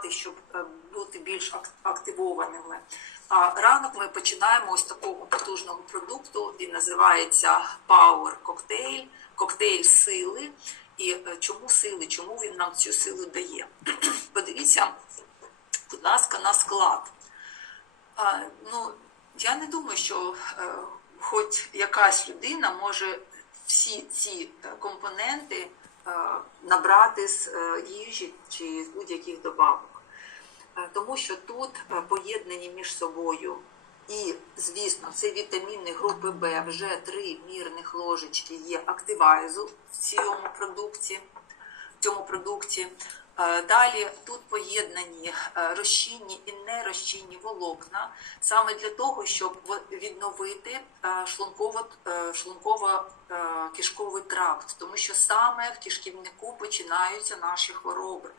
спати, щоб е, бути більш ак- активованими. А ранок ми починаємо ось такого потужного продукту. Він називається Power Cocktail, коктейль сили. І е, чому сили? Чому він нам цю силу дає? Подивіться, будь ласка, на склад. А, ну, я не думаю, що е, хоч якась людина може всі ці е, компоненти набрати з е, їжі чи з будь-яких добавок. Е, тому що тут е, поєднані між собою. І, звісно, це вітаміни групи Б, вже три мірних ложечки є активайзу в цьому продукті. В цьому продукті. Е, Далі тут поєднані е, розчинні і нерозчинні волокна саме для того, щоб відновити е, шлунково, шлунково-кишковий тракт, тому що саме в кишківнику починаються наші хвороби.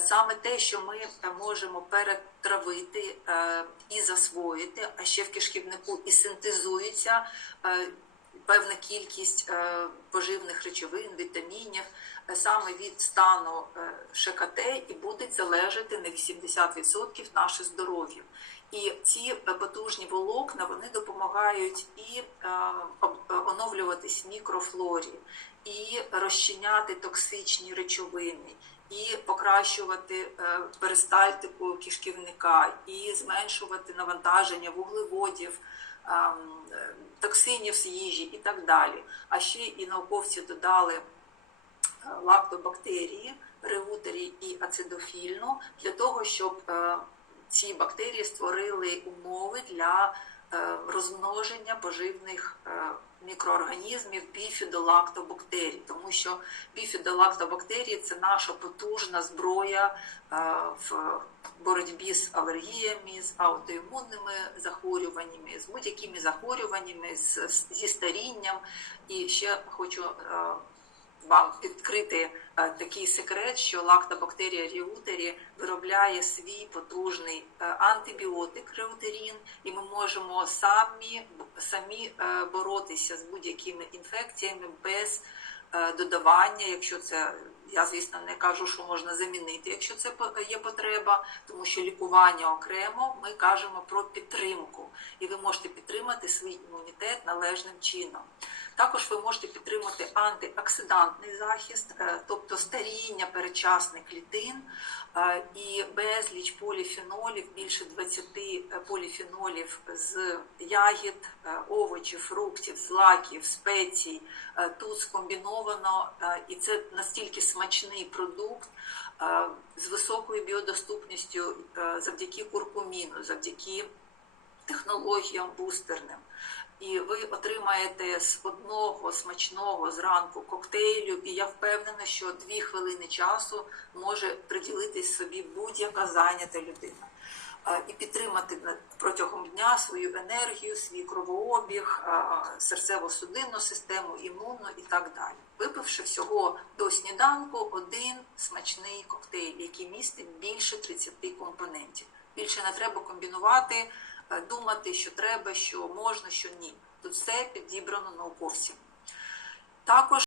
Саме те, що ми можемо перетравити і засвоїти, а ще в кишківнику і синтезується певна кількість е, поживних речовин, вітамінів е, саме від стану е, ШКТ і буде залежати на 80% наше здоров'я. І ці потужні волокна вони допомагають і оновлюватись мікрофлорі, і розчиняти токсичні речовини, і покращувати перистальтику кишківника, і зменшувати навантаження вуглеводів, токсинів з їжі і так далі. А ще і науковці додали е, лактобактерії, ревутері і ацидофільну для того, щоб е, ці бактерії створили умови для е, розмноження поживних е, мікроорганізмів біфідолактобактерій, тому що біфідолактобактерії це наша потужна зброя е, в боротьбі з алергіями, з аутоімунними захворюваннями, з будь-якими захворюваннями, зі старінням. І ще хочу е, вам відкрити е, такий секрет, що лактобактерія реутері виробляє свій потужний е, антибіотик реутерін, і ми можемо самі, самі е, боротися з будь-якими інфекціями без додавання, якщо це. Я, звісно, не кажу, що можна замінити, якщо це є потреба, тому що лікування окремо ми кажемо про підтримку, і ви можете підтримати свій імунітет належним чином. Також ви можете підтримати антиоксидантний захист, е, тобто старіння передчасних клітин е, і безліч поліфенолів, більше 20 поліфенолів з ягід, е, овочів, фруктів, злаків, спецій. Е, Тут скомбіновано, е, і це настільки смачний продукт е, з високою біодоступністю е, завдяки куркуміну, завдяки технологіям бустерним. І ви отримаєте з одного смачного зранку коктейлю, і я впевнена, що дві хвилини часу може приділити собі будь-яка зайнята людина. І підтримати протягом дня свою енергію, свій кровообіг, серцево-судинну систему, імунну і так далі. Випивши всього до сніданку один смачний коктейль, який містить більше 30 компонентів. Більше не треба комбінувати, думати, що треба, що можна, що ні. Тут все підібрано науковцям. Також